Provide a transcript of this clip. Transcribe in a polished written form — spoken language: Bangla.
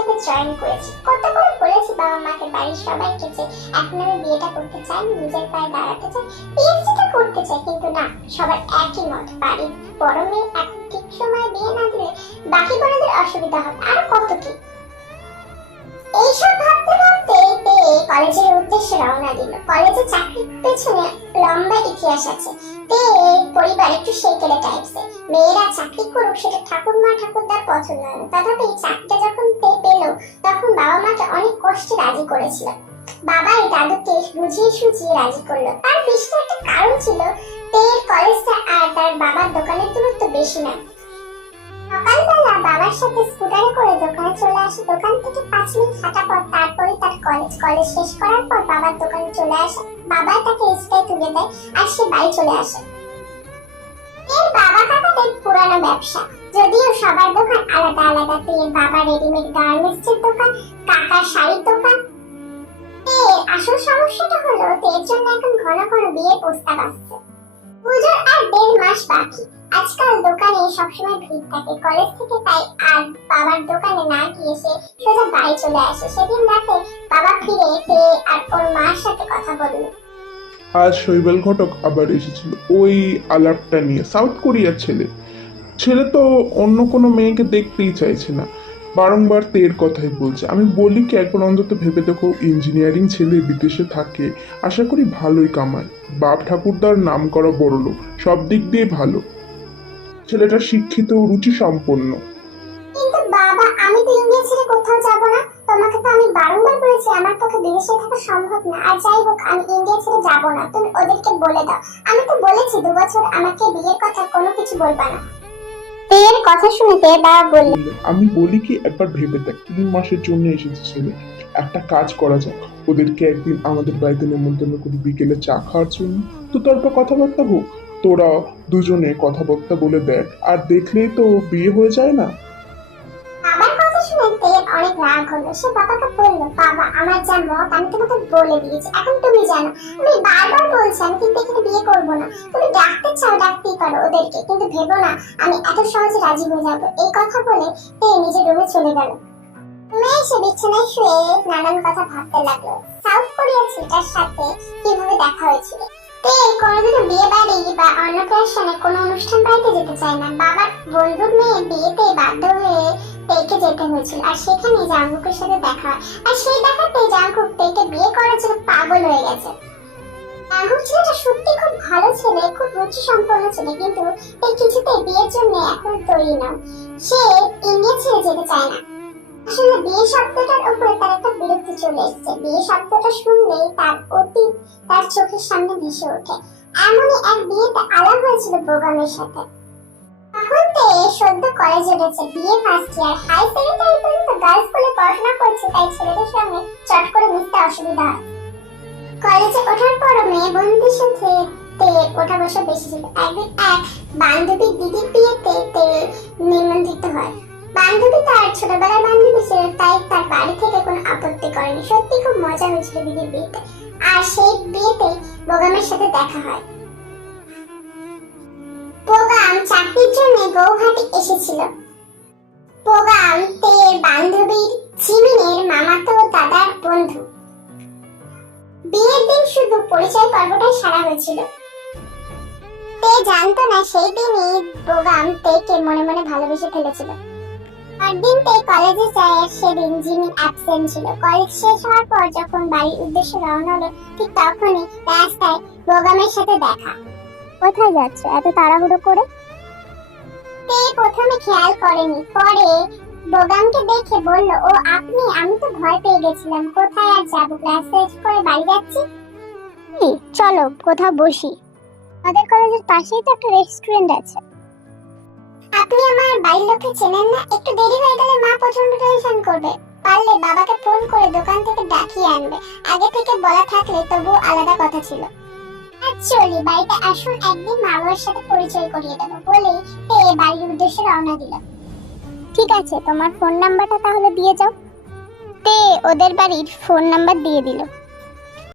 সাথে জয়েন করেছি। কত করে বলেছি বাবা মাকে, বাড়ির সবাইকে যে এখন আমি বিয়েটা করতে চাই, নিজের পায়ে দাঁড়াতে চাই, পিএইচডিটা করতে চাই, কিন্তু না, সবার একই মত, বাড়ির বড় মেয়ে এখন ঠিক সময় বিয়ে না দিলে বাকি বোনদের অসুবিধা হবে, আর কত কি। এইসব ভাবতে ভাবতে তে কলেজের উদ্দেশ্যে রওনা দিল। কলেজে চাকরির পেছনে লম্বা ইতিহাস আছে। তে পরিবার একটু সেকেলে টাইপসে, মেয়েরা চাকরি করুক সেটা ঠাকুরমা ঠাকুরদার পছন্দ নয়। তথাপি চাকরিটা যখন তে পেল তখন বাবা মাকে অনেক কষ্টে রাজি করেছিল। বাবাই দাদুকে বুঝিয়ে সুঝিয়ে রাজি করলো। তার পিছনে একটা কারণ ছিল, তের কলেজটা আর তার বাবার দোকানের দূরত্ব বেশি না। সকালবেলা বাবার সাথে স্কুটারে করে দোকানে চলে আসে। দোকান থেকে 5 মিনিট হাঁটা পর তারপরে তার কলেজ শেষ করার পর বাবার দোকানে চলে আসে। বাবা তাকে রিস্কায় তুলে দেয় আর সে বাড়ি চলে আসে। এর বাবা কাকাদের পুরানো ব্যবসা, যদিও সবার দোকান আলাদা আলাদা। এর বাবা রেডিমেড গার্মেন্টসের দোকান, কাকার শাড়ির দোকান। এর আসল সমস্যাটা হলো এর জন্য এখন ঘন ঘন বিয়ের প্রস্তাব আসছে। পুজোর আর 1.5 মাস বাকি। আজকাল দোকানে সবসময় ভিড় থাকে। কলেজ থেকে তাই আর বাবার দোকানে না গিয়ে সে সোজা বাড়ি চলে আসে। সেদিন রাতে বাবা ফিরে তে আর ওর মার সাথে কথা বলল। আজ শৈবাল ঘটক আবার এসেছিল ওই আলাপটা নিয়ে। সাউথ কোরিয়ার ছেলে তো অন্য কোনো মেয়েকে দেখতেই চাইছে না, বারংবার তের কথাই বলছে। আমি বলি কি একবার অন্তত ভেবে দেখো, ইঞ্জিনিয়ারিং ছেলে বিদেশে থাকে, আশা করি ভালোই কামায়, বাপ ঠাকুরদার নাম করা বড় লোক, সব দিক দিয়ে ভালো, ছেলেটা শিক্ষিত ও রুচি সম্পন্ন। কিন্তু বাবা, আমি তো ইন্ডিয়া ছেড়ে কোথাও যাব না। তোমাকে তো আমি বারংবার বলেছি আমার পক্ষে বিদেশে থাকা সম্ভব না। আর যাই হোক, আমি ইন্ডিয়া ছেড়ে যাব না, তুমি ওদেরকে বলে দাও। আমি তো বলেছি 2 বছর আমাকে বিয়ের কথা কোনো কিছু বলবা না। এর কথা শুনে বাবা বললেন, আমি বলি কি একবার ভেবে দেখ, 3 মাসের জন্য এসেছে ছেলে, একটা কাজ করা যাক, ওদেরকে একদিন আমাদের বাড়িতে নেমন্তন্ন করি বিকেলে চা খাওয়ার জন্য। তো অল্প কথাবার্তা হোক, তোরা দুজনে কথাবার্তা বলে দেখ, আর দেখলেই তো বিয়ে হয়ে যায় না। আমার কথা শুনে অনেক রাগ হলো। সে বাবাকে বলল, বাবা আমার যা মত আমি তোমাকে বলে দিয়েছি, এখন তুমি জানো। আমি বারবার বলছি আমি কিন্তু এখানে বিয়ে করবো না। তুমি ডাকতে চাও ডাকতেই পারো ওদেরকে, কিন্তু ভেবো না আমি এত সহজে রাজি হয়ে যাবো। এই কথা বলে নিজের রুমে চলে গেল। মেয়ে সে বিছানায় শুয়ে নানান কথা ভাবতে লাগলো। সাউথ কোরিয়ার ছেলেটার সাথে কিভাবে দেখা হয়েছিল। কোনোদিনও বিয়ে বাড়ি বা অন্নপ্রাশনে কোনো অনুষ্ঠান বাড়িতে যেতে চায় না। বাবার বন্ধুর মেয়ে বিয়েতে বাধ্য হয়ে তেকে যেতে হয়েছিল, আর সেখানে জাঙ্কুকের সাথে দেখা হয়। আর সেই দেখাতে জাঙ্কুক তেকে বিয়ে করার জন্য পাগল হয়ে গেছে। জাঙ্কুক ছেলেটা সত্যি খুব ভালো ছেলে, খুব রুচি সম্পন্ন ছেলে, কিন্তু এই কিছুতেই বিয়ের জন্য এখন তৈরি না। সে ইন্ডিয়া ছেড়ে যেতে চায় না। আসলে বিয়ে শব্দটার উপরে তার একটা বিরক্তি চলে এসেছে। বিয়ে শব্দটা শুনলেই তার অতীত তার চোখের সামনে ভেসে ওঠে। এমনই এক বিয়েতে আলাপ হয়েছিল বোগামের সাথে। তখন তে সদ্য কলেজে উঠেছে, বিয়ে ফার্স্ট ইয়ার, হাই সেকেন্ডারি পর্যন্ত গার্লস স্কুলে পড়াশোনা করছে, তাই ছেলেদের সঙ্গে চট করে মিশতে অসুবিধা হয়। কলেজে ওঠার পরও মেয়ে বন্ধুদের সাথে ওঠা বসা বেশি ছিল। একদিন এক বান্ধবীর দিদির বিয়েতে নিমন্ত্রিত হয়। বান্ধবী তার ছোটবেলার বান্ধবী ছিল, তাই তার বাড়ি থেকে কোনো আপত্তি করেনি। সত্যি খুব মজা হয়েছিল দিদির বিয়েতে। আর সেই বিয়েতে বোগামের সাথে দেখা হয়। বোগাম চাকরির জন্য গৌহাটি এসেছিল। বোগাম তের বান্ধবীর জিমিনের মামাতো দাদার বন্ধু। বিয়ের দিন শুধু পরিচয় পর্বটাই সারা হয়েছিল। তে জানতো না সেই দিনই বোগাম তেকে মনে মনে ভালোবেসে ফেলেছিল। পরদিন তে কলেজে যায়, আর সেদিন জিমিন অ্যাবসেন্ট ছিল। কলেজ শেষ হওয়ার পর যখন বাড়ির উদ্দেশ্যে রওনা হলো, ঠিক তখনই রাস্তায় বোগামের সাথে দেখা। কোথায় যাচ্ছে এত তাড়াহুড়ো করে? তে প্রথমে খেয়াল করেনি, পরে বোগামকে দেখে বলল, ও আপনি? আমি তো ভয় পেয়ে গেছিলাম। কোথায় আর যাবো, ক্লাস শেষ করে বাড়ি যাচ্ছি। চলো কোথাও বসি, আমাদের কলেজের পাশেই তো একটা রেস্টুরেন্ট আছে। আপনি আমার বাড়ির লোককে চেনেন না? একটু দেরি হয়ে গেলে মা প্রচন্ড টেনশন করবে। পারলে বাবাকে ফোন করে দোকান থেকে ডাকিয়ে আনবে। আগে থেকে বলা থাকলে তবু আলাদা কথা ছিল। চলি বাড়িতে আসুন, একদিন মা বাবার সাথে পরিচয় করিয়ে দেবো বলেই বাড়ির উদ্দেশ্যে রওনা দিল। ঠিক আছে, তোমার ফোন নাম্বারটা তাহলে দিয়ে যাও। তে ওদের বাড়ির ফোন নাম্বার দিয়ে দিল।